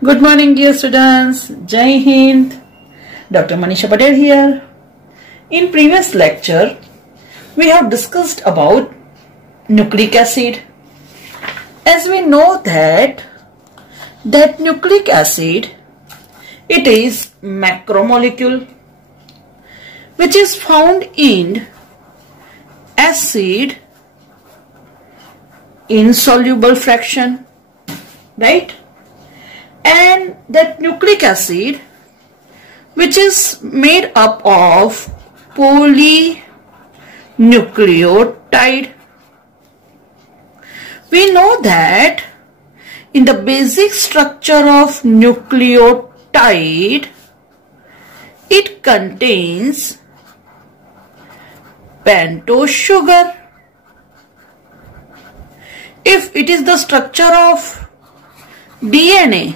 Good morning, dear students. Jai Hind. Dr. Manisha Patel here. In previous lecture, we have discussed about nucleic acid. As we know that nucleic acid, it is macromolecule which is found in acid insoluble fraction, right? And that nucleic acid which is made up of polynucleotide. We know that in the basic structure of nucleotide, it contains pentose sugar. If it is the structure of DNA,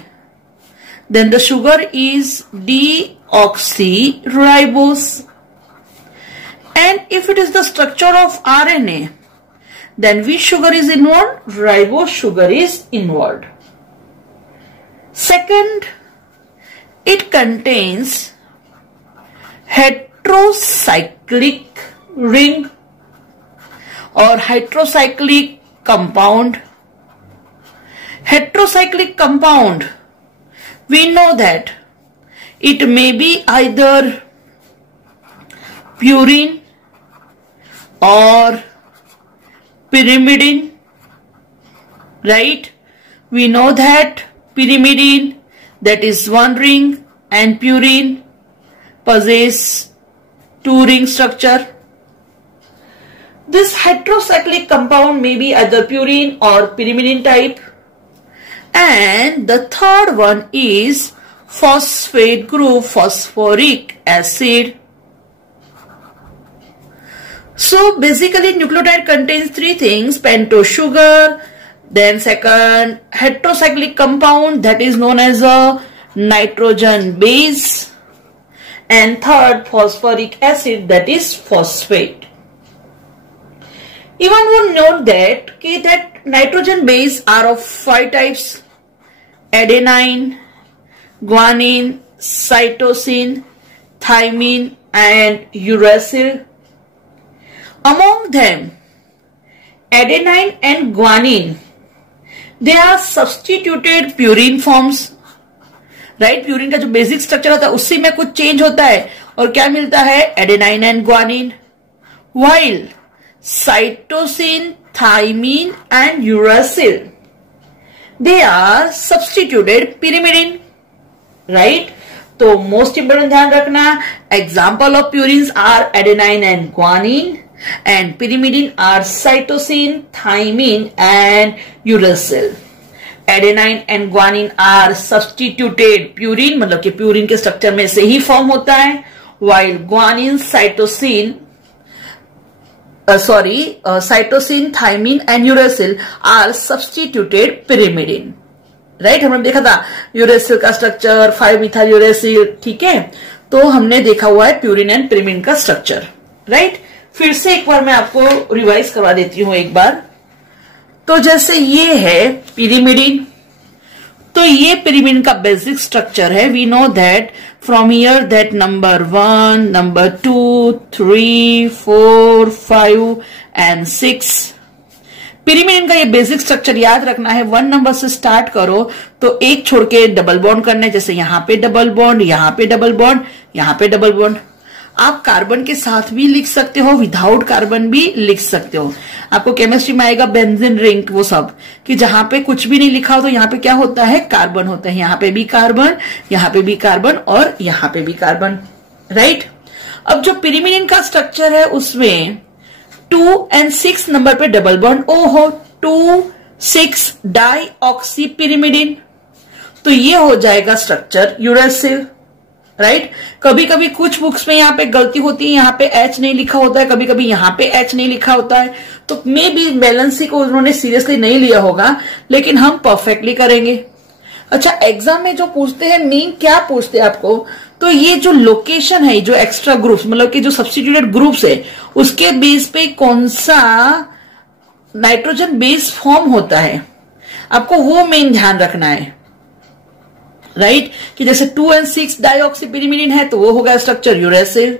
then the sugar is deoxyribose. And if it is the structure of RNA, then which sugar is involved? Ribose sugar is involved. Second, it contains heterocyclic ring or heterocyclic compound. Heterocyclic compound, we know that it may be either purine or pyrimidine, right? We know that pyrimidine, that is one ring, and purine possess two ring structure. This heterocyclic compound may be either purine or pyrimidine type. And the third one is phosphate group, phosphoric acid. So basically nucleotide contains three things: pentose sugar, then second heterocyclic compound that is known as a nitrogen base, and third phosphoric acid that is phosphate. Even one note that nitrogen base are of 5 types: adenine, guanine, cytosine, thymine and uracil. Among them, adenine and guanine, they are substituted purine forms, right? Purine का जो basic structure होता है उसी में कुछ change होता है और क्या मिलता है? adenine and guanine. While cytosine, thymine and uracil, they are substituted pyrimidine, right? तो most important ध्यान रखना, example of purines are adenine and guanine, and pyrimidine are cytosine, thymine and uracil. Adenine and guanine are substituted purine, मतलब कि purine के structure में से ही form होता है, while guanine, cytosine, thymine and uracil are substituted pyrimidine, right? हमने देखा था uracil का स्ट्रक्चर 5-methyl uracil, ठीक है? तो हमने देखा हुआ है प्यूरिन एंड pyrimidine का स्ट्रक्चर, राइट? फिर से एक बार मैं आपको रिवाइज करवा देती हूं एक बार. तो जैसे ये है pyrimidine, तो ये pyrimidine का बेसिक स्ट्रक्चर है. We know that from here that number 1, number 2, 3, 4, 5 and 6. pyrimidine का ये बेसिक स्ट्रक्चर याद रखना है. 1 नंबर से स्टार्ट करो तो एक छोड़ के डबल बॉन्ड करने, जैसे यहां पे डबल बॉन्ड, यहां पे डबल बॉन्ड, यहां पे डबल बॉन्ड. आप कार्बन के साथ भी लिख सकते हो, विदाउट कार्बन भी लिख सकते हो. आपको केमिस्ट्री में आएगा बेंजीन रिंग, वो सब, कि जहां पे कुछ भी नहीं लिखा हो तो यहाँ पे क्या होता है? कार्बन होता है. यहाँ पे भी कार्बन, यहाँ पे भी कार्बन और यहाँ पे भी कार्बन, राइट? अब जो pyrimidine का स्ट्रक्चर है उसमें 2 and 6 नंबर पे डबल बॉन्ड. ओहो, 2,6 डाईऑक्सीपिरिमिडिन. तो ये हो जाएगा स्ट्रक्चर यूरेसिल, राइट? कभी कभी कुछ बुक्स में यहाँ पे गलती होती है, यहाँ पे H नहीं लिखा होता है, कभी कभी यहाँ पे H नहीं लिखा होता है. तो मे बी बैलेंसी को उन्होंने सीरियसली नहीं लिया होगा, लेकिन हम परफेक्टली करेंगे. अच्छा, एग्जाम में जो पूछते हैं, मीन क्या पूछते हैं आपको, तो ये जो लोकेशन है, जो एक्स्ट्रा ग्रुप्स मतलब कि जो सब्स्टिट्यूटेड ग्रुप्स है, उसके बेस पे कौन सा नाइट्रोजन बेस फॉर्म होता है, आपको वो मेन ध्यान रखना है. राइट कि जैसे 2N6 डाइऑक्सीपिरिमिडिन है तो वो होगा स्ट्रक्चर यूरेसिल,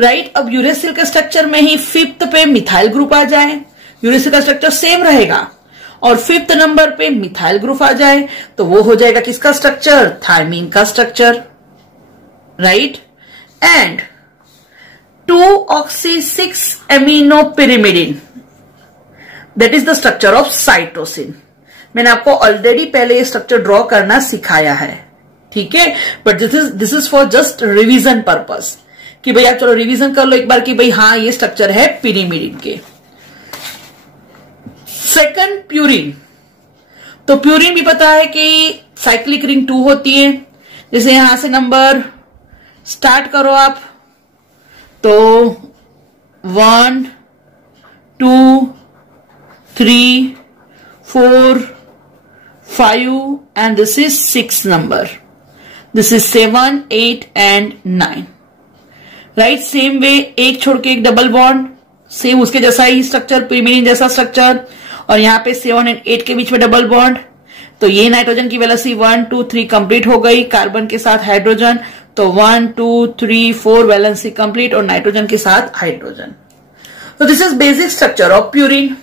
राइट। अब यूरेसिल के स्ट्रक्चर में ही 5th पे मिथाइल ग्रुप आ जाए, यूरेसिल का स्ट्रक्चर सेम रहेगा, और 5th नंबर पे मिथाइल ग्रुप आ जाए तो वो हो जाएगा किसका स्ट्रक्चर, थायमीन का structure, right. And two oxy six aminopyrimidine, that is the structure of cytosine. मैंने आपको ऑलरेडी पहले ये स्ट्रक्चर ड्रॉ करना सिखाया है, ठीक है, but this is for just revision purpose कि भाई आप चलो रिवीजन कर लो एक बार कि भाई हाँ ये स्ट्रक्चर है पिरिमिडिन के। सेकंड प्यूरिन, तो प्यूरिन भी पता है कि साइक्लिक रिंग 2 होती है। जैसे यहां से नंबर स्टार्ट करो आप तो 1 2 3 4 5 and this is 6 number, this is 7 8 and 9, right. Same वे एक छोड़ के एक डबल बॉन्ड, सेम उसके जैसा ही स्ट्रक्चर, पिरिमिडिन जैसा स्ट्रक्चर, और यहाँ पे 7 और 8 के बीच में डबल बॉन्ड। तो ये नाइट्रोजन की वैलेंसी 1 2 3 कंप्लीट हो गई, कार्बन के साथ हाइड्रोजन, तो 1 2 3 4 वैलेंसी कंप्लीट, और नाइट्रोजन के साथ हाइड्रोजन। तो this is basic structure of purine.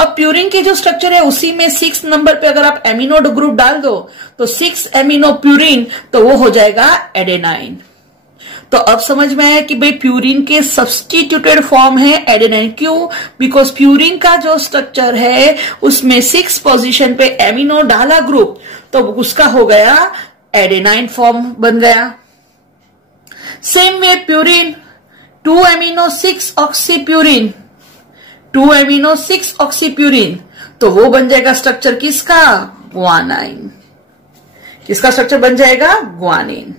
अब प्यूरिन की जो स्ट्रक्चर है उसी में 6 नंबर पे अगर आप एमिनो ग्रुप डाल दो तो 6 एमिनो प्यूरिन, तो वो हो जाएगा एडेनाइन। तो अब समझ में आया कि भाई प्यूरिन के सब्स्टिट्यूटेड फॉर्म है एडेनाइन। क्यों? बिकॉज प्यूरिन का जो स्ट्रक्चर है उसमें 6 पोजीशन पे एमिनो डाला ग्रुप, तो उसका हो गया एडेनाइन फॉर्म बन गया। Same way purine 2-amino-6-oxypurine, 2-amino-6-oxypurine, तो वो बन जाएगा स्ट्रक्चर किसका, ग्वानाइन। किसका स्ट्रक्चर बन जाएगा, ग्वानिन,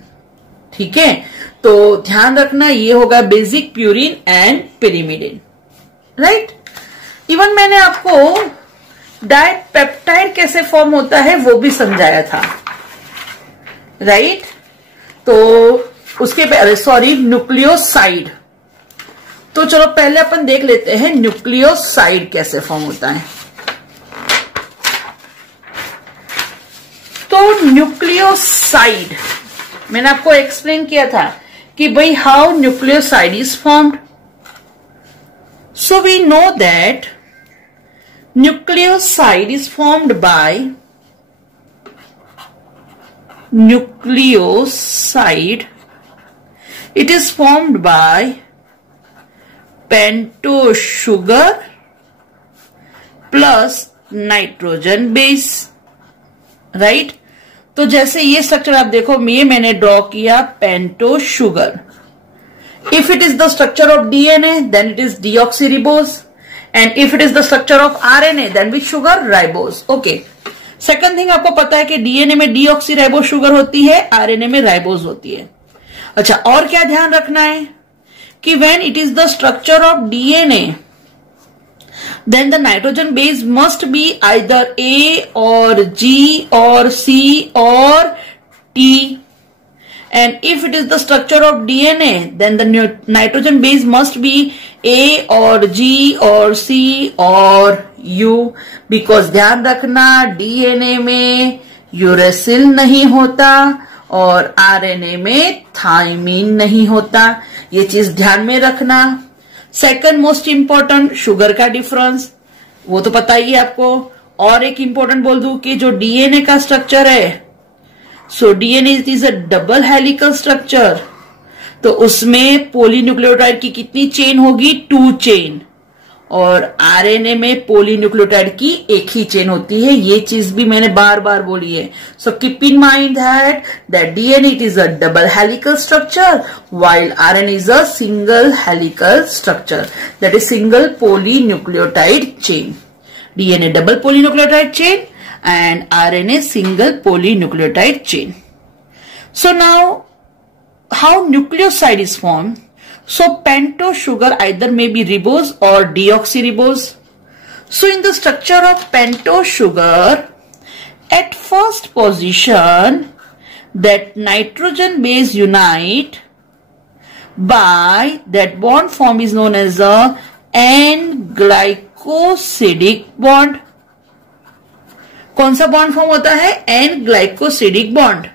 ठीक है। तो ध्यान रखना ये होगा basic purine and pyrimidine, right. Even मैंने आपको डाइपेप्टाइड कैसे फॉर्म होता है वो भी समझाया था, राइट। तो उसके पहले सॉरी न्यूक्लियोसाइड, तो चलो पहले अपन देख लेते हैं न्यूक्लियोसाइड कैसे फॉर्म होता है। तो न्यूक्लियोसाइड मैंने आपको एक्सप्लेन किया था कि भाई how nucleoside is formed. So we know that nucleoside is formed by nucleoside, it is formed by pentose sugar plus nitrogen base, right। तो जैसे ये स्ट्रक्चर आप देखो, ये मैंने ड्रॉ किया pentose sugar. If it is the structure of DNA then it is deoxyribose, and if it is the structure of RNA then which sugar, ribose. Okay, second thing आपको पता है कि डीएनए में डीऑक्सीराइबोज शुगर होती है, RNA में ribose होती है। अच्छा, और क्या ध्यान रखना है कि when it is the structure of DNA then the nitrogen base must be either A or G or C or T, and if it is the structure of DNA then the nitrogen base must be A or G or C or U, because ध्यान रखना DNA में uracil नहीं होता और RNA में thymine नहीं होता, ये चीज ध्यान में रखना। सेकंड मोस्ट इंपॉर्टेंट, शुगर का डिफरेंस, वो तो पता ही है आपको। और एक इंपॉर्टेंट बोल दूं कि जो डीएनए का स्ट्रक्चर है, so DNA is a double helical structure, तो उसमें पॉलीन्यूक्लियोटाइड की कितनी चेन होगी, 2 चेन, और आरएनए में पॉलीन्यूक्लियोटाइड की एक ही चेन होती है। ये चीज भी मैंने बार बार बोली है। So keep in mind that DNA it is a double helical structure while RNA is a single helical structure, that is single polynucleotide chain. DNA double polynucleotide chain and RNA single polynucleotide chain. So now how nucleoside is formed? So pentose sugar either may be ribose or deoxyribose. So in the structure of pentose sugar, at first position that nitrogen base unite by that bond form is known as a N-glycosidic bond. कौन सा bond form होता है? N glycosidic bond.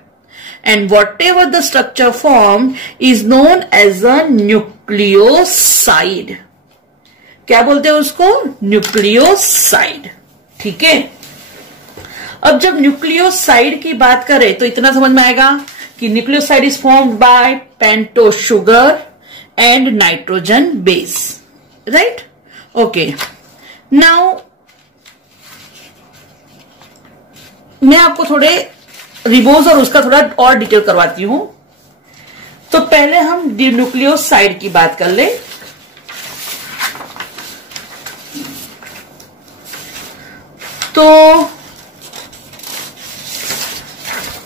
And whatever the structure form is known as a nucleoside. क्या बोलते हैं उसको? Nucleoside. ठीक है. अब जब न्यूक्लियोसाइड की बात करें तो इतना समझ में आएगा कि nucleoside is formed bye pentose sugar and nitrogen base. Right. Okay. Now मैं आपको थोड़े रिबोज और उसका थोड़ा और डिटेल करवाती हूं. तो पहले हम न्यूक्लियोसाइड की बात कर ले. तो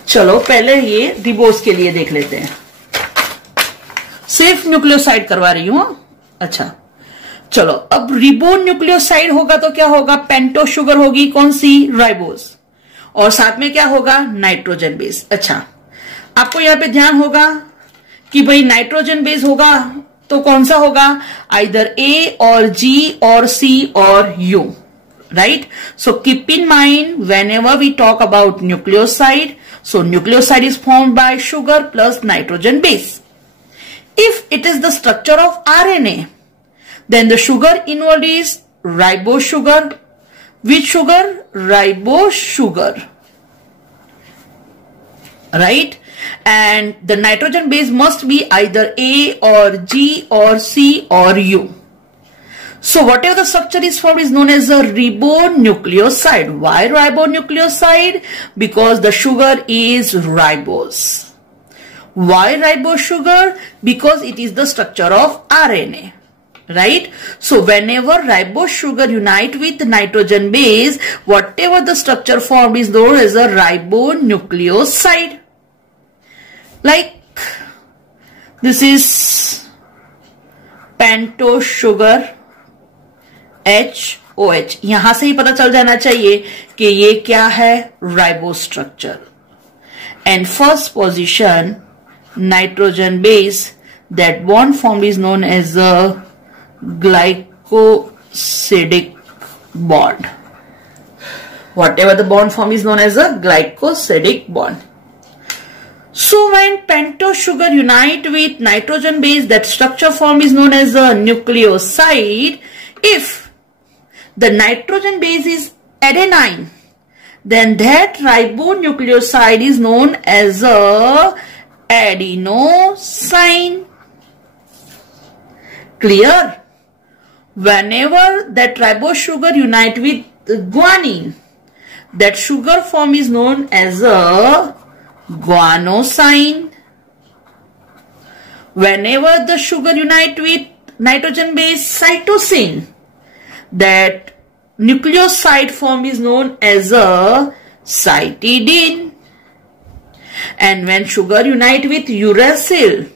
चलो पहले ये रिबोज के लिए देख लेते हैं. सिर्फ न्यूक्लियोसाइड करवा रही हूं. अच्छा चलो, अब रिबो न्यूक्लियोसाइड होगा तो क्या होगा? पेंटोस शुगर होगी, कौन सी? राइबोज. और साथ में क्या होगा? Nitrogen base. अच्छा, आपको यहां पे ध्यान होगा कि भाई नाइट्रोजन बेस होगा तो कौन सा होगा? आइदर ए और जी और सी और you. Right? So keep in mind whenever we talk about nucleoside, so nucleoside is formed by sugar plus nitrogen base. If it is the structure of RNA, then the sugar involved is ribose sugar. Which sugar? Ribose sugar. Right? And the nitrogen base must be either A or G or C or U. So whatever the structure is formed is known as a ribonucleoside. Why ribonucleoside? Because the sugar is ribose. Why ribose sugar? Because it is the structure of RNA. Right? So whenever ribose sugar unite with nitrogen base, whatever the structure formed is known as a ribonucleoside. Like this is pentose sugar. HOH. यहां से ही पता चल जाना चाहिए कि ये क्या है? Ribose structure. And first position nitrogen base, that bond form is known as a glycosidic bond. Whatever the bond form is known as a glycosidic bond. So when pentose sugar unite with nitrogen base, that structure form is known as a nucleoside. If the nitrogen base is adenine, then that ribonucleoside is known as a adenosine. Clear? Whenever that ribose sugar unite with guanine, that sugar form is known as a guanosine. Whenever the sugar unite with nitrogen base cytosine, that nucleoside form is known as a cytidine. And when sugar unite with uracil,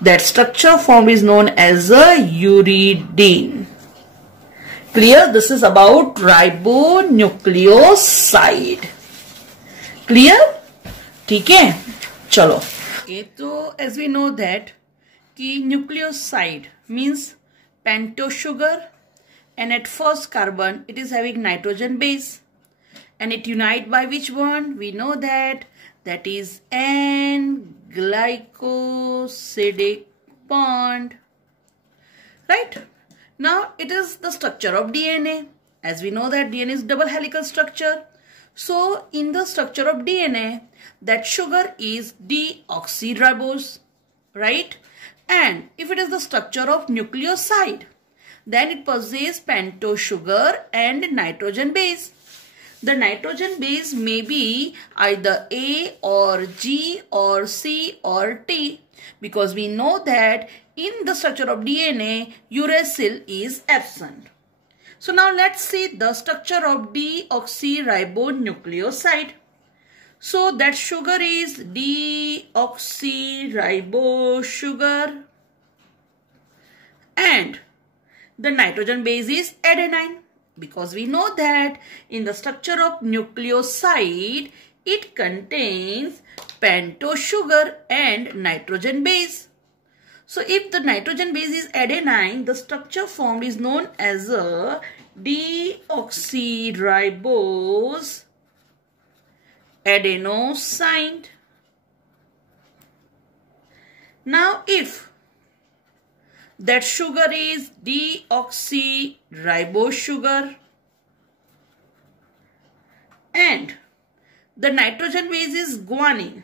that structure form is known as a uridine. Clear? This is about ribonucleoside. Clear? ठीक है. चलो. तो as we know that कि nucleoside means pentose sugar, and at first carbon it is having nitrogen base, and it unite by which bond? We know that is N glycosidic bond. Right? Now it is the structure of DNA. As we know that DNA is double helical structure. So in the structure of DNA, that sugar is deoxyribose. Right? And if it is the structure of nucleoside, then it possesses pentose sugar and nitrogen base. The nitrogen base may be either A or G or C or T, because we know that in the structure of DNA, uracil is absent. So now let's see the structure of deoxyribonucleoside. So that sugar is deoxyribose sugar, and the nitrogen base is adenine, because we know that in the structure of nucleoside it contains pentose sugar and nitrogen base. So if the nitrogen base is adenine, the structure formed is known as a deoxyribose adenosine. Now if that sugar is deoxyribose sugar and the nitrogen base is guanine,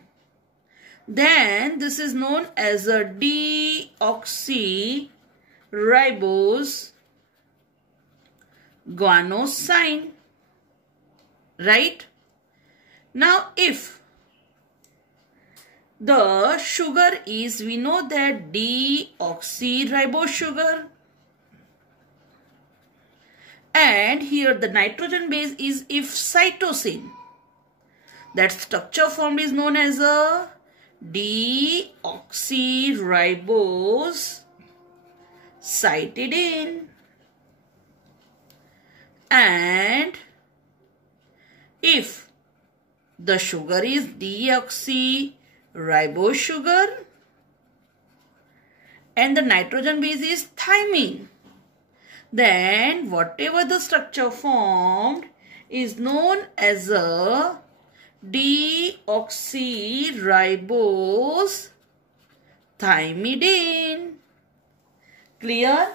then this is known as a deoxyribose guanosine, right? Now if the sugar is, we know that deoxyribose sugar, and here the nitrogen base is if cytosine. That structure formed is known as a deoxyribose cytidine. And if the sugar is deoxyribose sugar and the nitrogen base is thymine, then whatever the structure formed is known as a deoxyribose thymidine. Clear?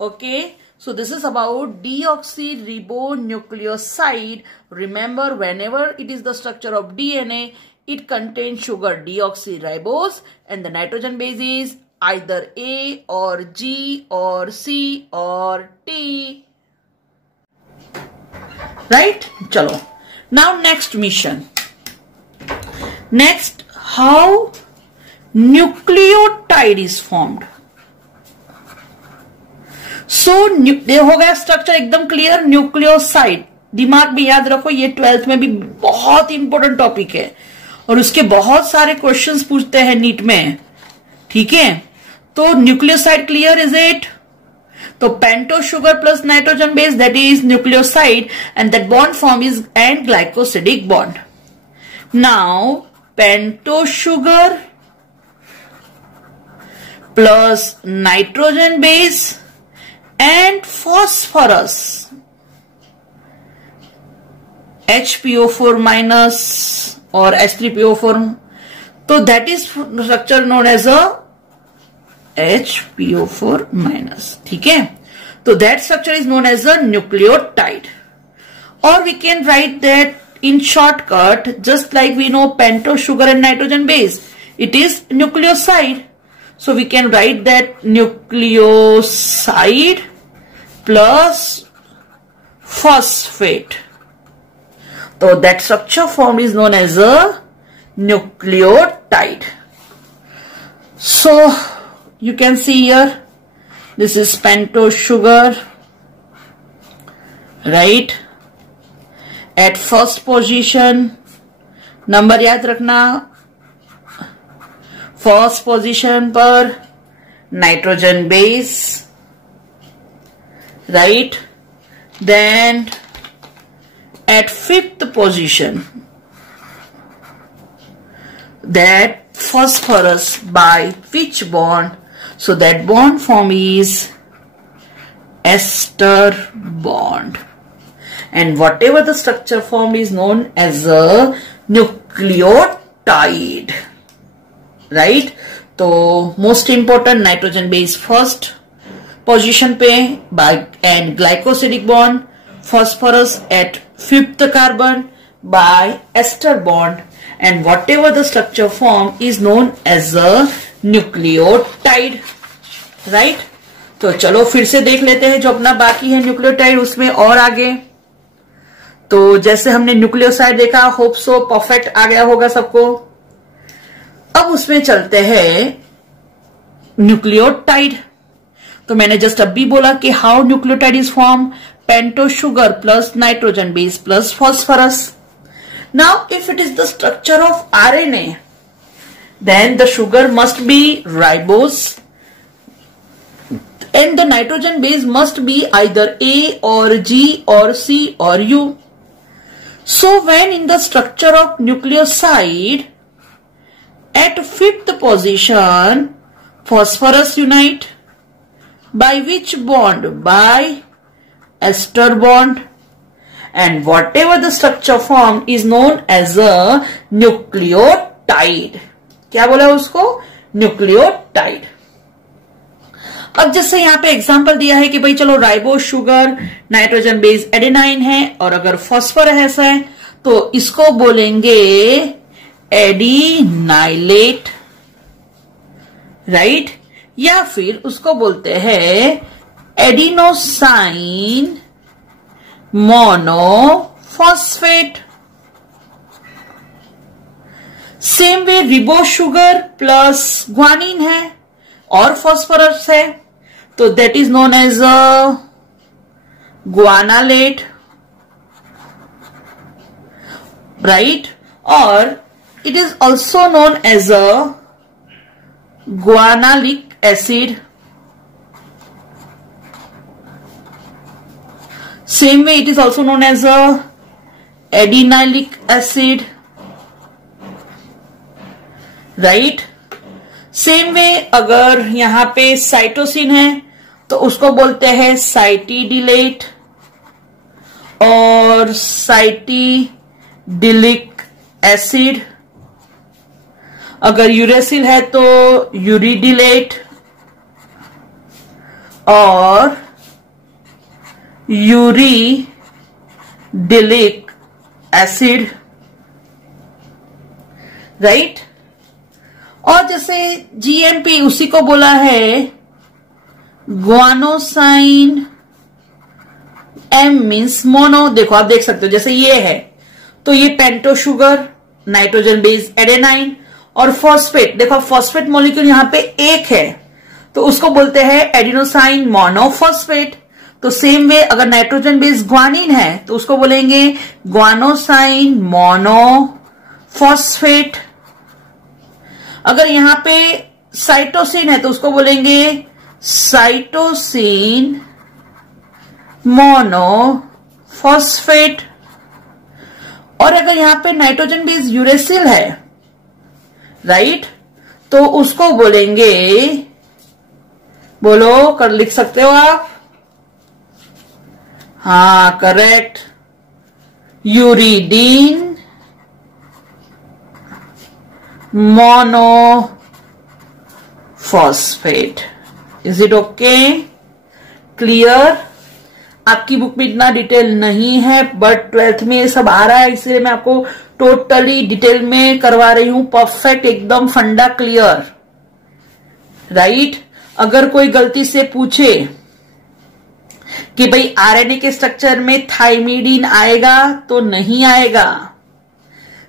Okay. So this is about deoxyribonucleoside. Remember, whenever it is the structure of DNA, it contains sugar deoxyribose and the nitrogen base is either A or G or C or T. Right? Chalo. Now next mission. Next, how nucleotide is formed. सो ये हो गया structure एकदम clear. Nucleoside दिमाग में याद रखो, ये 12th में भी बहुत इंपॉर्टेंट टॉपिक है और उसके बहुत सारे क्वेश्चंस पूछते हैं नीट में. ठीक है, तो न्यूक्लियोसाइड क्लियर इज इट. तो pento sugar plus nitrogen base, that is nucleoside, and that bond form is and glycosidic bond. Now pento sugar plus nitrogen base and phosphorus HPO4 minus or H3PO4, so that is structure known as a HPO4 minus. ठीक है, तो that structure is known as a nucleotide, or we can write that in shortcut, just like we know pentose sugar and nitrogen base, it is nucleoside. So we can write that nucleoside plus phosphate. So that structure form is known as a nucleotide. So you can see here, this is pentose sugar, right? At first position, number याद रखना, first position पर nitrogen base, right. Then at fifth position that phosphorus by which bond? So that bond form is ester bond, and whatever the structure formed is known as a nucleotide. Right. तो most important nitrogen base first position पे by and glycosidic bond, phosphorus at fifth carbon by ester bond, and whatever the structure form is known as a nucleotide. Right. तो चलो फिर से देख लेते हैं जो अपना बाकी है न्यूक्लियोटाइड, उसमें और आगे. तो जैसे हमने न्यूक्लियोसाइड देखा, होप सो परफेक्ट आ गया होगा सबको. अब उसमें चलते हैं न्यूक्लियोटाइड. तो मैंने जस्ट अभी बोला कि how nucleotide is form, pento sugar plus nitrogen base plus phosphorus. Now if it is the structure of RNA, then the sugar must be ribose and the nitrogen base must be either A or G or C or U. So when in the structure of nucleoside, at fifth position, phosphorus unite by which bond? By ester bond, and whatever the structure formed is known as a nucleotide. क्या बोला उसको? Nucleotide. अब जैसे यहां पे example दिया है कि भाई चलो ribose sugar nitrogen base adenine है, और अगर फॉस्फोरस है तो इसको बोलेंगे एडिनाइलेट, राइट? या फिर उसको बोलते हैं adenosine monophosphate. Same way ribose sugar plus guanine है और फॉस्फोरस है, तो that is known as a guanylate, right? और it is also known as a guanalic acid. Same way it is also known as a adenylate acid, right? Same way अगर यहां पे cytosine है तो उसको बोलते हैं साइटिडिलेट और साइटिडिलिक एसिड. अगर यूरेसिल है तो यूरिडिलेट और यूरिडिलिक एसिड, राइट? और जैसे जीएमपी उसी को बोला है ग्वानोसाइन. M means mono. देखो आप देख सकते हो जैसे ये है तो ये पेंटो शुगर नाइट्रोजन बेस एडेनाइन, और फॉस्फेट, देखो फॉस्फेट मॉलिक्यूल यहां पे एक है तो उसको बोलते हैं एडिनोसाइन मोनोफॉस्फेट. तो सेम वे अगर नाइट्रोजन बेस ग्वानिन है तो उसको बोलेंगे ग्वानोसाइन मोनोफॉस्फेट. अगर यहां पे साइटोसिन है तो उसको बोलेंगे साइटोसिन मोनोफॉस्फेट. और अगर यहां पे नाइट्रोजन बेस यूरेसिल है, राइट, तो उसको बोलेंगे, बोलो कर लिख सकते हो आप? हाँ correct, uridine monophosphate. Is it okay? Clear? आपकी बुक में इतना डिटेल नहीं है बट 12th में ये सब आ रहा है, इसलिए मैं आपको टोटली डिटेल में करवा रही हूं. परफेक्ट, एकदम फंडा क्लियर, राइट? अगर कोई गलती से पूछे कि भाई आरएनए के स्ट्रक्चर में थाइमिडीन आएगा तो नहीं आएगा.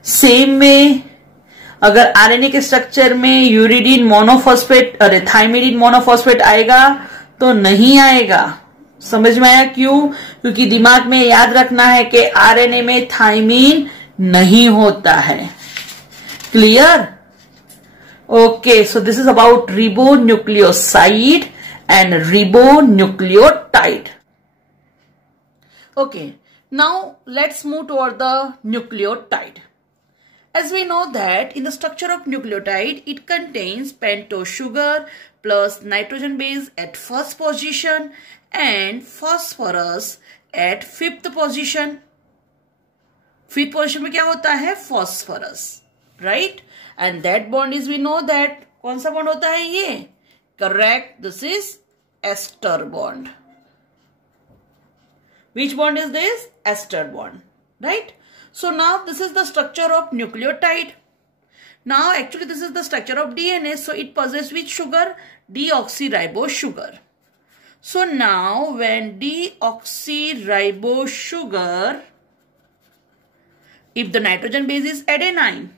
सेम में अगर आरएनए के स्ट्रक्चर में यूरिडीन मोनोफॉस्फेट अरे थाइमिडीन मोनोफॉस्फेट आएगा तो नहीं आएगा. समझ में आया क्यों? क्योंकि दिमाग में याद रखना है कि आरएनए में थाइमीन नहीं होता है. Clear? Okay, so this is about ribonucleoside and ribonucleotide. Okay, now let's move toward the nucleotide. As we know that in the structure of nucleotide, it contains pentose sugar plus nitrogen base at first position and phosphorus at fifth position. Fifth position में क्या होता है? phosphorus, right? And that bond is, we know that कौन सा bond होता है ये? Correct, this is ester bond. Which bond is this? Ester bond, right? So now this is the structure of nucleotide. Now actually this is the structure of DNA. So it possesses which sugar? Deoxyribose sugar. So now when deoxyribose sugar, if the nitrogen base is adenine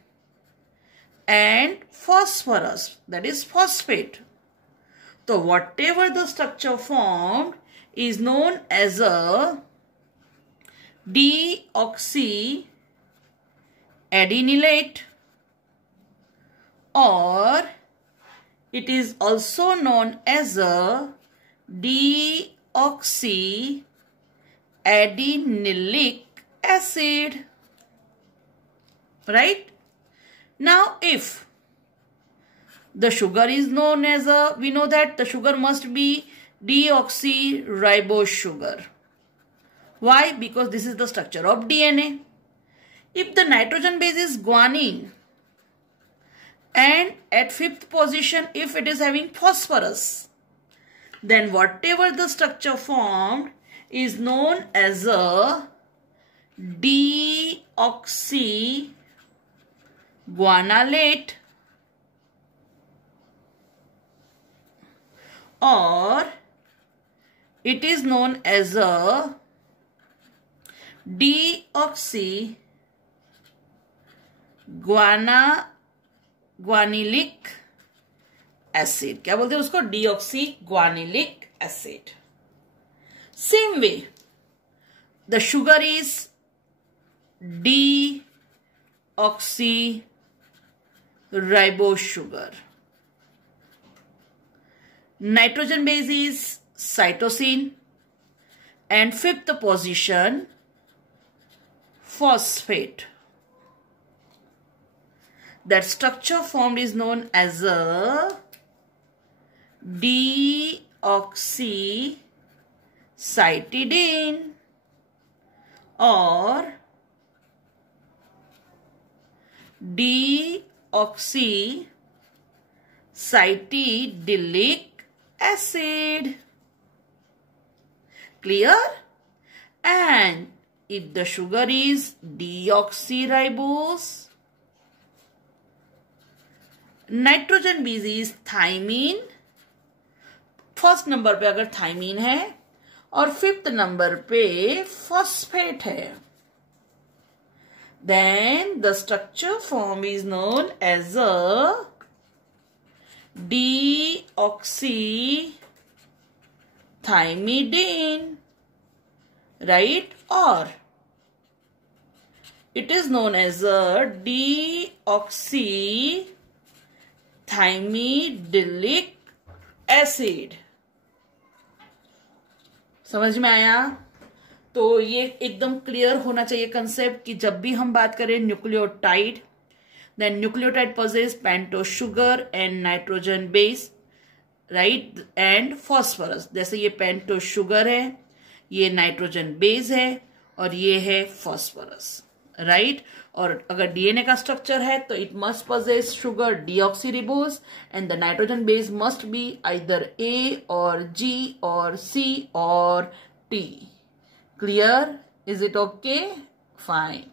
and phosphorus, that is phosphate, so whatever the structure formed is known as a deoxyadenylate, or it is also known as a deoxyadenylic acid, right? Now if the sugar is known as a, we know that the sugar must be deoxyribose sugar, Why? Because this is the structure of DNA. If the nitrogen base is guanine and at 5th position if it is having phosphorus, then whatever the structure formed is known as a deoxyguanylate, or it is known as a deoxyguanylic acid. क्या बोलते हैं उसको? deoxyguanylic acid. Same way, the sugar is deoxyribose sugar. Nitrogen base is cytosine, and 5th position phosphate. That structure formed is known as a deoxycytidine or deoxycytidilic acid. Clear? And if the sugar is deoxyribose, nitrogen base is thymine. First number पे अगर thiamine है और 5th number पे phosphate है, then the structure form is known as a deoxythymidine, right? Or it is known as a deoxythymidilic acid. समझ में आया? तो ये एकदम क्लियर होना चाहिए कंसेप्ट कि जब भी हम बात करें nucleotide, then nucleotide possess pentose sugar and nitrogen base, right, and phosphorus. जैसे ये पेंटोस शुगर है, ये नाइट्रोजन बेस है और ये है फॉस्फोरस, राइट. और अगर डीएनए का स्ट्रक्चर है तो it must possess sugar deoxyribose and the nitrogen base must be either A और जी और सी और T. Clear? Is it okay? Fine.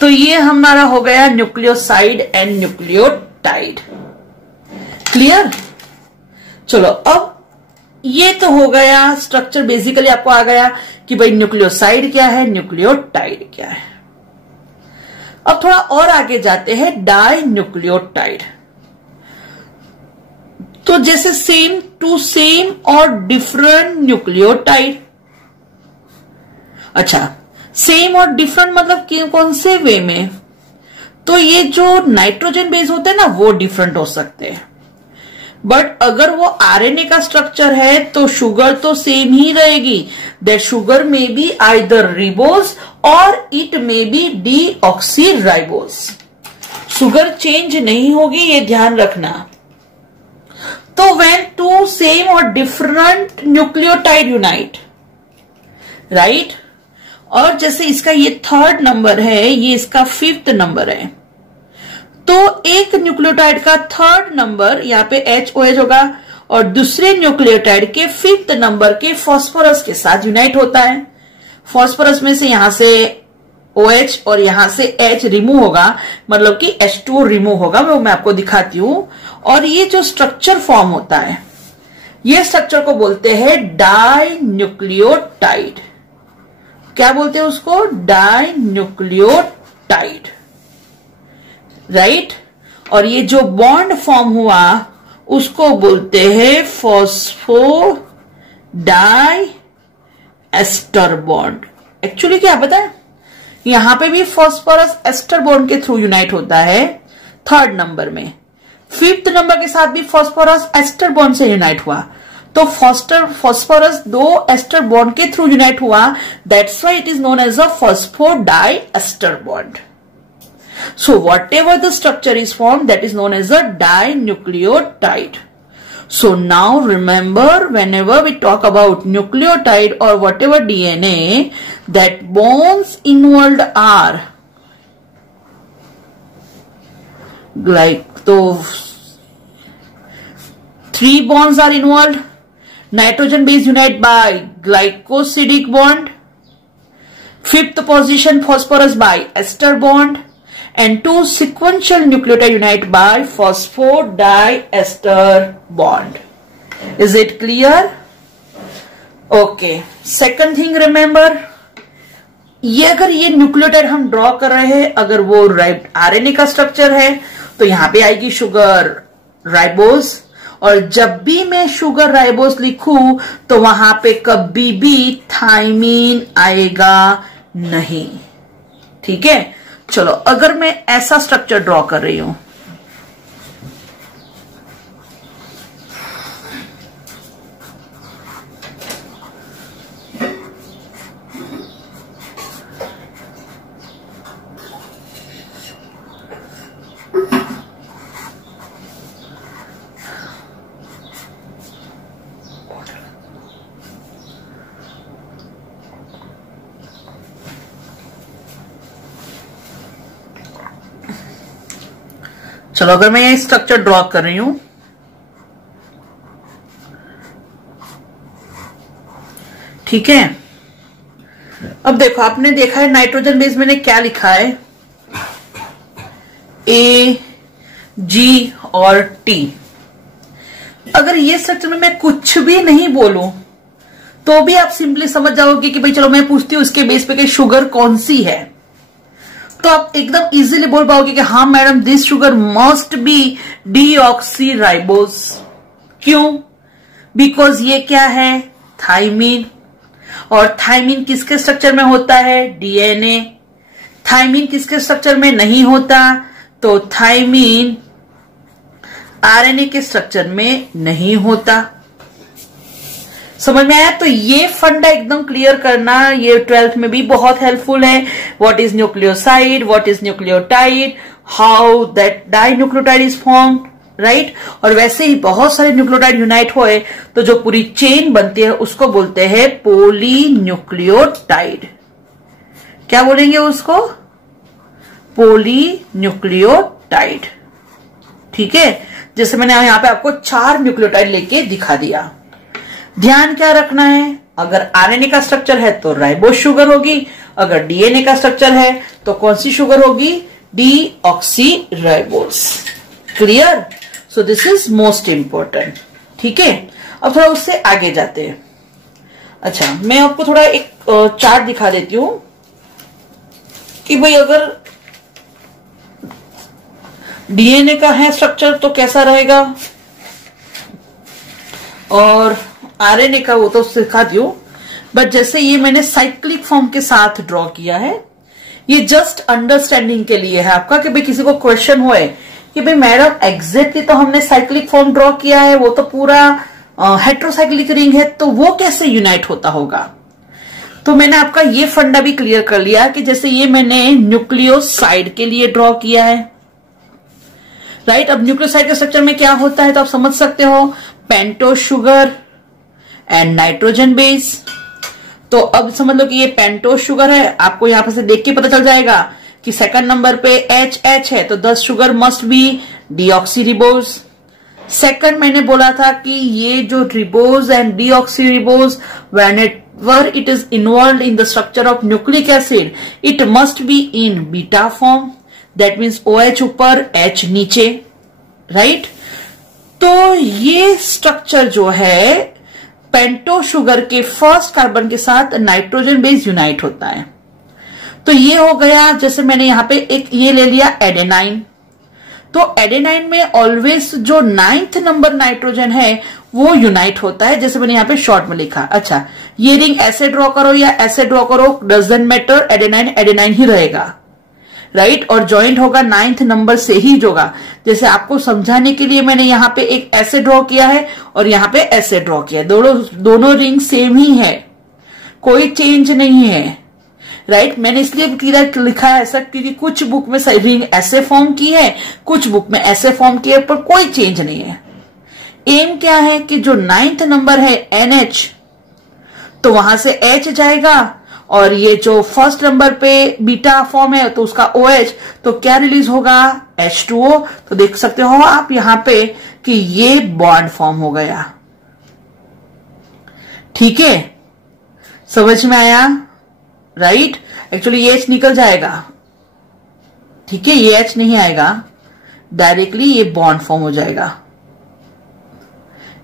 तो ये हमारा हो गया न्यूक्लियोसाइड एंड न्यूक्लियोटाइड. क्लियर? चलो, अब ये तो हो गया स्ट्रक्चर. बेसिकली आपको आ गया कि भाई न्यूक्लियोसाइड क्या है, न्यूक्लियोटाइड क्या है. अब थोड़ा और आगे जाते हैं, डाई न्यूक्लियोटाइड. तो जैसे सेम टू सेम और डिफरेंट न्यूक्लियोटाइड. अच्छा, सेम और डिफरेंट मतलब कौन से वे में? तो ये जो नाइट्रोजन बेस होते हैं ना, वो डिफरेंट हो सकते हैं. बट अगर वो आरएनए का स्ट्रक्चर है तो शुगर तो सेम ही रहेगी. दैट शुगर में बी आइदर रिबोज और इट में बी डीऑक्सीराइबोज. शुगर चेंज नहीं होगी, ये ध्यान रखना. तो व्हेन टू सेम और डिफरेंट न्यूक्लियोटाइड यूनाइट, राइट, और जैसे इसका ये 3rd नंबर है, ये इसका 5th नंबर है, तो एक न्यूक्लियोटाइड का 3rd नंबर यहाँ पे HOH होगा और दूसरे न्यूक्लियोटाइड के 5th नंबर के फॉस्फोरस के साथ यूनाइट होता है. फॉस्फोरस में से यहां से OH और यहां से H रिमूव होगा, मतलब कि H2 रिमूव होगा. वो मैं आपको दिखाती हूं. और ये जो स्ट्रक्चर फॉर्म होता है, ये स्ट्रक्चर को बोलते हैं डाई न्यूक्लियोटाइड. क्या बोलते हैं उसको? Di nucleotide, right. और ये जो बॉन्ड फॉर्म हुआ उसको बोलते हैं फॉस्फोडाई एस्टर बॉन्ड. एक्चुअली क्या पता है, यहां पे भी फॉस्फोरस एस्टर बॉन्ड के थ्रू यूनाइट होता है 3rd नंबर में. 5th नंबर के साथ भी फॉस्फोरस एस्टर बॉन्ड से यूनाइट हुआ. तो फॉस्फोरस 2 एस्टर बॉन्ड के थ्रू यूनाइट हुआ. That's why it is known as a phosphodiester bond. So whatever the structure is formed, that is known as a dinucleotide. So now remember, whenever we talk about nucleotide or whatever DNA, that bonds involved are like, so 3 bonds are involved. Nitrogen base unite by glycosidic bond. 5th position phosphorus by ester bond, and 2 sequential nucleotide unite by phosphodiester bond. Is it clear? Okay. Second thing remember, ये अगर ये nucleotide हम draw कर रहे हैं, अगर वो RNA का स्ट्रक्चर है तो यहां पे आएगी शुगर राइबोस, और जब भी मैं शुगर राइबोस लिखूं तो वहां पे कभी भी थाइमीन आएगा नहीं। ठीक है, चलो अगर मैं ऐसा स्ट्रक्चर ड्रॉ कर रही हूं, चलो अगर मैं ये स्ट्रक्चर ड्रॉ कर रही हूं, ठीक है। अब देखो, आपने देखा है नाइट्रोजन बेस मैंने क्या लिखा है, ए, जी और टी। अगर ये स्ट्रक्चर में मैं कुछ भी नहीं बोलूं तो भी आप सिंपली समझ जाओगे कि भाई चलो मैं पूछती हूं उसके बेस पे कि शुगर कौन सी है, तो आप एकदम इजीली बोल पाओगे कि हाँ madam, this sugar must B deoxyribose. क्यों? बिकॉज ये क्या है, थाइमीन, और थाइमीन किसके स्ट्रक्चर में होता है, डीएनए। थाइमीन किसके स्ट्रक्चर में नहीं होता, तो थाइमीन आरएनए के स्ट्रक्चर में नहीं होता। समझ में आया? तो ये फंडा एकदम क्लियर करना, ये 12th में भी बहुत हेल्पफुल है। What is nucleoside, what is nucleotide, how that dinucleotide is formed, right. और वैसे ही बहुत सारे न्यूक्लियोटाइड यूनाइट होए तो जो पूरी चेन बनती है उसको बोलते हैं पॉलीन्यूक्लियोटाइड। क्या बोलेंगे उसको, पॉलीन्यूक्लियोटाइड। ठीक है, जैसे मैंने यहां पे आपको 4 न्यूक्लियोटाइड लेके दिखा दिया। ध्यान क्या रखना है, अगर आरएनए का स्ट्रक्चर है तो राइबोस शुगर होगी, अगर डीएनए का स्ट्रक्चर है तो कौन सी शुगर होगी, deoxyribose. Clear? So this is most important. ठीक है, अब थोड़ा उससे आगे जाते हैं। अच्छा, मैं आपको थोड़ा एक चार्ट दिखा देती हूं कि भाई अगर डीएनए का है स्ट्रक्चर तो कैसा रहेगा, और आरएनए का वो तो सिखा दियो, बट जैसे ये मैंने साइक्लिक फॉर्म के साथ ड्रॉ किया है, ये जस्ट अंडरस्टैंडिंग के लिए है आपका, कि भाई किसी को क्वेश्चन होए कि भाई मैडम एग्जैक्टली तो हमने साइक्लिक फॉर्म ड्रॉ किया है, वो तो पूरा हेट्रोसाइक्लिक रिंग है, तो वो कैसे यूनाइट होता होगा। तो मैंने आपका ये फंडा भी क्लियर कर लिया कि जैसे ये मैंने न्यूक्लियोसाइड के लिए ड्रॉ किया है, राइट। अब न्यूक्लियोसाइड के स्ट्रक्चर में क्या होता है तो आप समझ सकते हो, pentose sugar and nitrogen base. तो अब समझ लो कि ये पेंटोस शुगर है, आपको यहां पर से देख के पता चल जाएगा कि सेकंड नंबर पे एच है, तो 10 sugar must be deoxyribose. Second मैंने बोला था कि ये जो ribose and deoxyribose, whenever it is involve in the structure of nucleic acid, it must be in beta form, that means OH ऊपर H नीचे, राइट। तो ये स्ट्रक्चर जो है पेंटो शुगर के फर्स्ट कार्बन के साथ नाइट्रोजन बेस यूनाइट होता है। तो ये हो गया, जैसे मैंने यहां पे एक ये ले लिया एडेनाइन, तो एडेनाइन में ऑलवेज जो 9th नंबर नाइट्रोजन है वो यूनाइट होता है, जैसे मैंने यहां पे शॉर्ट में लिखा। अच्छा, ये रिंग ऐसे ड्रॉ करो या ऐसे ड्रॉ करो, डजंट मैटर, एडेनाइन एडेनाइन ही रहेगा, राइट। और ज्वाइंट होगा 9th नंबर से ही होगा। जैसे आपको समझाने के लिए मैंने यहाँ पे एक ऐसे ड्रॉ किया है और यहाँ पे ऐसे ड्रॉ किया है, दोनों रिंग सेम ही है, कोई चेंज नहीं है, राइट। मैंने इसलिए क्लियर लिखा है ऐसा क्योंकि कुछ बुक में रिंग ऐसे फॉर्म की है, कुछ बुक में ऐसे फॉर्म की है, पर कोई चेंज नहीं है। एम क्या है कि जो 9th नंबर है NH, तो वहां से H जाएगा, और ये जो फर्स्ट नंबर पे बीटा फॉर्म है तो उसका OH, तो क्या रिलीज होगा? H2O। तो देख सकते हो आप यहां पे कि ये बॉन्ड फॉर्म हो गया। ठीक है, समझ में आया? राइट। एक्चुअली ये H निकल जाएगा, ठीक है, ये H नहीं आएगा, डायरेक्टली ये बॉन्ड फॉर्म हो जाएगा।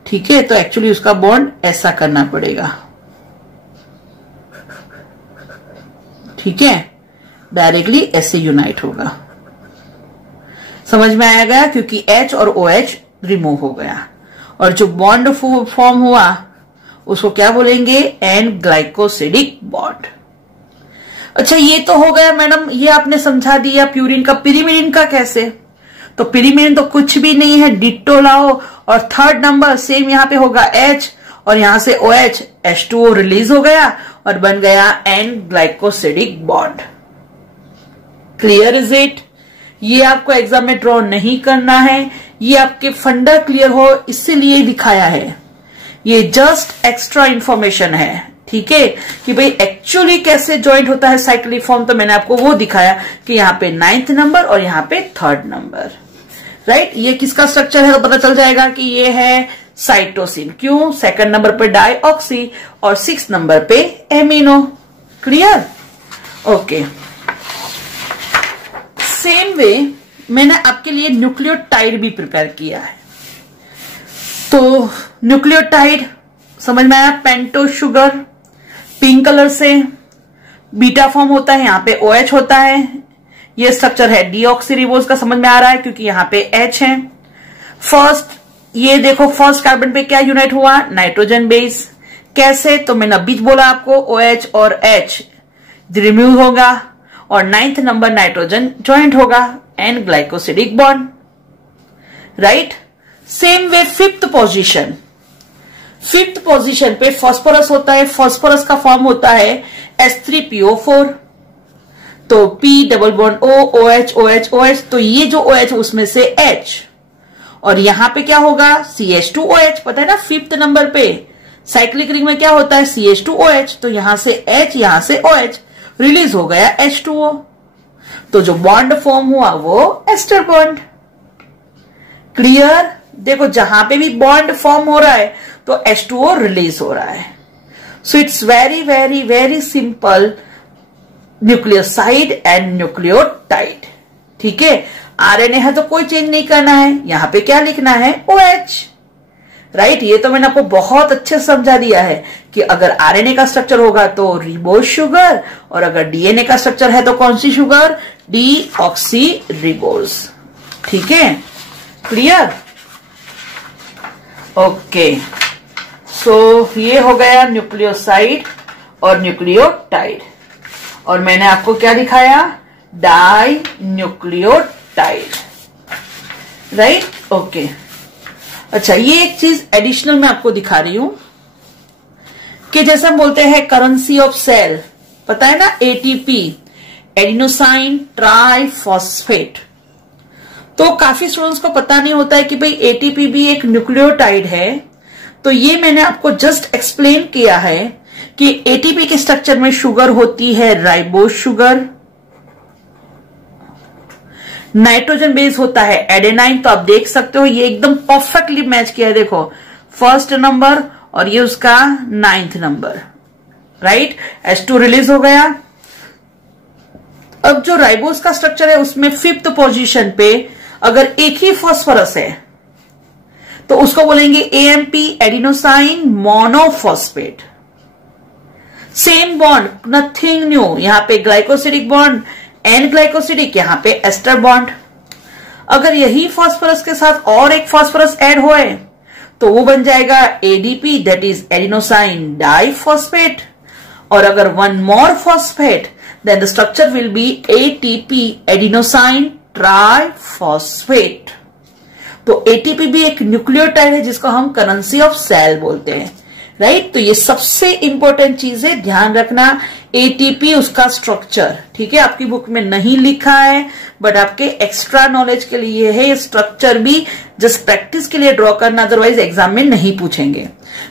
ठीक है, तो एक्चुअली उसका बॉन्ड ऐसा करना पड़ेगा। ठीक है, डायरेक्टली ऐसे यूनाइट होगा। समझ में आएगा? क्योंकि H और OH रिमूव हो गया, और जो बॉन्ड फॉर्म हुआ उसको क्या बोलेंगे? N glycosidic bond. अच्छा, ये तो हो गया मैडम, ये आपने समझा दिया प्यूरिन का। पिरिमिडिन का कैसे? तो पिरिमिडिन तो कुछ भी नहीं है, डिट्टो लाओ, और थर्ड नंबर सेम यहां पे होगा H, और यहां से OH, H2O रिलीज हो गया और बन गया N glycosidic bond. Clear is it? ये आपको एग्जाम में ड्रॉ नहीं करना है, ये आपके फंडा क्लियर हो इसीलिए दिखाया है। ये जस्ट एक्स्ट्रा इंफॉर्मेशन है, ठीक है, कि भाई एक्चुअली कैसे ज्वाइंट होता है साइक्लिक फॉर्म। तो मैंने आपको वो दिखाया कि यहाँ पे 9th नंबर और यहाँ पे 3rd नंबर। राइट। ये किसका स्ट्रक्चर है तो पता चल जाएगा कि ये है साइटोसिन। क्यों? 2nd नंबर पे डाइऑक्सी और 6th नंबर पे amino. Clear? Okay. Same way मैंने आपके लिए न्यूक्लियोटाइड भी प्रिपेयर किया है। तो न्यूक्लियोटाइड समझ में आया? पेंटो शुगर, पिंक कलर से बीटा फॉर्म होता है, यहाँ पे OH होता है। ये स्ट्रक्चर है डीऑक्सीरिबोज का, समझ में आ रहा है क्योंकि यहाँ पे H है। फर्स्ट ये देखो, फर्स्ट कार्बन पे क्या यूनाइट हुआ? Nitrogen base. कैसे? तो मैंने अभी बोला आपको, OH और H रिमूव होगा और 9th नंबर नाइट्रोजन ज्वाइंट होगा, N glycosidic bond. Right. Same way 5th position, 5th position पे फास्फोरस होता है। फास्फोरस का फॉर्म होता है H3PO4, तो P double bond O, OH, OH, OH, तो ये जो OH उसमें से H, और यहां पे क्या होगा? CH2OH। पता है ना 5th नंबर पे साइक्लिक रिंग में क्या होता है? CH2OH। तो यहां से H, यहां से OH, रिलीज हो गया H2O। तो जो बॉन्ड फॉर्म हुआ वो एस्टर बॉन्ड। क्लियर? देखो जहां पे भी बॉन्ड फॉर्म हो रहा है तो H2O रिलीज हो रहा है। So it's very very very simple, nucleoside and nucleotide. ठीक है, RNA है तो कोई चेंज नहीं करना है, यहां पे क्या लिखना है? OH। राइट। ये तो मैंने आपको बहुत अच्छे से समझा दिया है कि अगर RNA का स्ट्रक्चर होगा तो रिबोज शुगर, और अगर DNA का स्ट्रक्चर है तो कौन सी शुगर? डीऑक्सीरिबोज। ठीक है, क्लियर? ओके। सो ये हो गया न्यूक्लियोसाइड और न्यूक्लियोटाइड, और मैंने आपको क्या दिखाया? Di nucleotide. राइट। ओके। अच्छा, ये एक चीज एडिशनल मैं आपको दिखा रही हूं कि जैसे हम बोलते हैं करेंसी ऑफ सेल, पता है ना? ATP, adenosine triphosphate. तो काफी स्टूडेंट्स को पता नहीं होता है कि भाई ATP भी एक न्यूक्लियोटाइड है। तो ये मैंने आपको जस्ट एक्सप्लेन किया है कि ATP के स्ट्रक्चर में शुगर होती है राइबोज शुगर, नाइट्रोजन बेस होता है एडेनाइन। तो आप देख सकते हो ये एकदम परफेक्टली मैच किया है। देखो, 1st नंबर और ये उसका 9th number. Right. H2 release हो गया। अब जो राइबोज का स्ट्रक्चर है उसमें 5th पोजीशन पे अगर एक ही फास्फोरस है तो उसको बोलेंगे AMP, adenosine monophosphate. Same bond, nothing new. यहां पे ग्लाइकोसिडिक बॉन्ड, एन ग्लाइकोसिडिक, यहां पे एस्टर बॉन्ड। अगर यही फास्फोरस के साथ और एक फास्फोरस ऐड होए तो वो बन जाएगा ADP, that is adenosine diphosphate. और अगर one more phosphate then the structure will be ATP, adenosine triphosphate. तो ATP भी एक न्यूक्लियोटाइड है जिसको हम करेंसी ऑफ सेल बोलते हैं। राइट। तो ये सबसे इंपॉर्टेंट चीज है, ध्यान रखना। ATP उसका स्ट्रक्चर, ठीक है, आपकी बुक में नहीं लिखा है बट आपके एक्स्ट्रा नॉलेज के लिए है। स्ट्रक्चर भी जस्ट प्रैक्टिस के लिए ड्रॉ करना, अदरवाइज एग्जाम में नहीं पूछेंगे।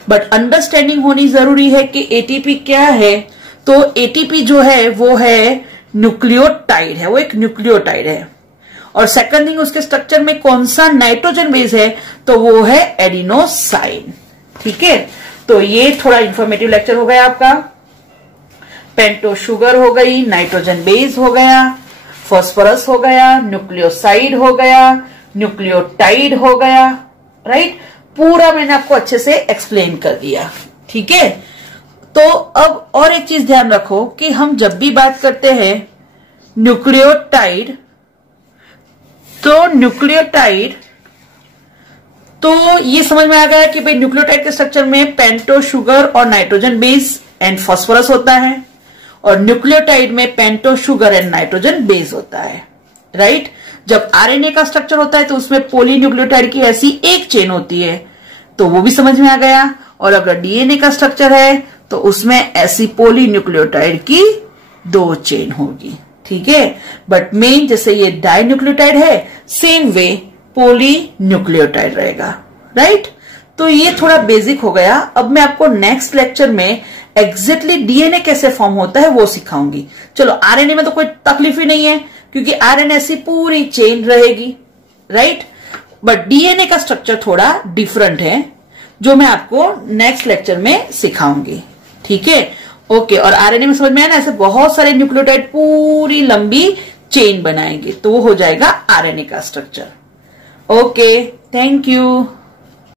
बट अंडरस्टैंडिंग होनी जरूरी है कि एटीपी क्या है। तो एटीपी जो है वो है न्यूक्लियोटाइड है, वो एक न्यूक्लियोटाइड है। और सेकंड थिंग, उसके स्ट्रक्चर में कौन सा नाइट्रोजन बेस है, तो वो है एडिनोसाइन। ठीक है, तो ये थोड़ा इंफॉर्मेटिव लेक्चर हो गया आपका। पेंटो शुगर हो गई, नाइट्रोजन बेस हो गया, फॉस्फोरस हो गया, न्यूक्लियोसाइड हो गया, न्यूक्लियोटाइड हो गया, राइट। पूरा मैंने आपको अच्छे से एक्सप्लेन कर दिया। ठीक है, तो अब और एक चीज ध्यान रखो कि हम जब भी बात करते हैं न्यूक्लियोटाइड, तो न्यूक्लियोटाइड, तो ये समझ में आ गया कि भाई न्यूक्लियोटाइड के स्ट्रक्चर में पेंटो शुगर और नाइट्रोजन बेस एंड फॉस्फोरस होता है, और न्यूक्लियोटाइड में पेंटो शुगर एंड नाइट्रोजन बेस होता है, राइट। जब आरएनए का स्ट्रक्चर होता है तो उसमें पॉलीन्यूक्लियोटाइड की ऐसी एक चेन होती है, तो वो भी समझ में आ गया। और अगर डीएनए का स्ट्रक्चर है तो उसमें ऐसी पॉलीन्यूक्लियोटाइड की 2 चेन होगी। ठीक है, बट मेन जैसे ये डाइन्यूक्लियोटाइड है, सेम वे पॉलीन्यूक्लियोटाइड रहेगा, राइट। तो ये थोड़ा बेसिक हो गया। अब मैं आपको नेक्स्ट लेक्चर में एग्जैक्टली डीएनए कैसे फॉर्म होता है वो सिखाऊंगी। चलो, आरएनए में तो कोई तकलीफ ही नहीं है क्योंकि आरएनए ऐसी पूरी चेन रहेगी, राइट। बट डीएनए का स्ट्रक्चर थोड़ा डिफरेंट है, जो मैं आपको नेक्स्ट लेक्चर में सिखाऊंगी। ठीक है, ओके। और आरएनए में समझ में आया ना, ऐसे बहुत सारे न्यूक्लियोटाइड पूरी लंबी चेन बनाएंगे, तो वो हो जाएगा आरएनए का स्ट्रक्चर। Okay, thank you.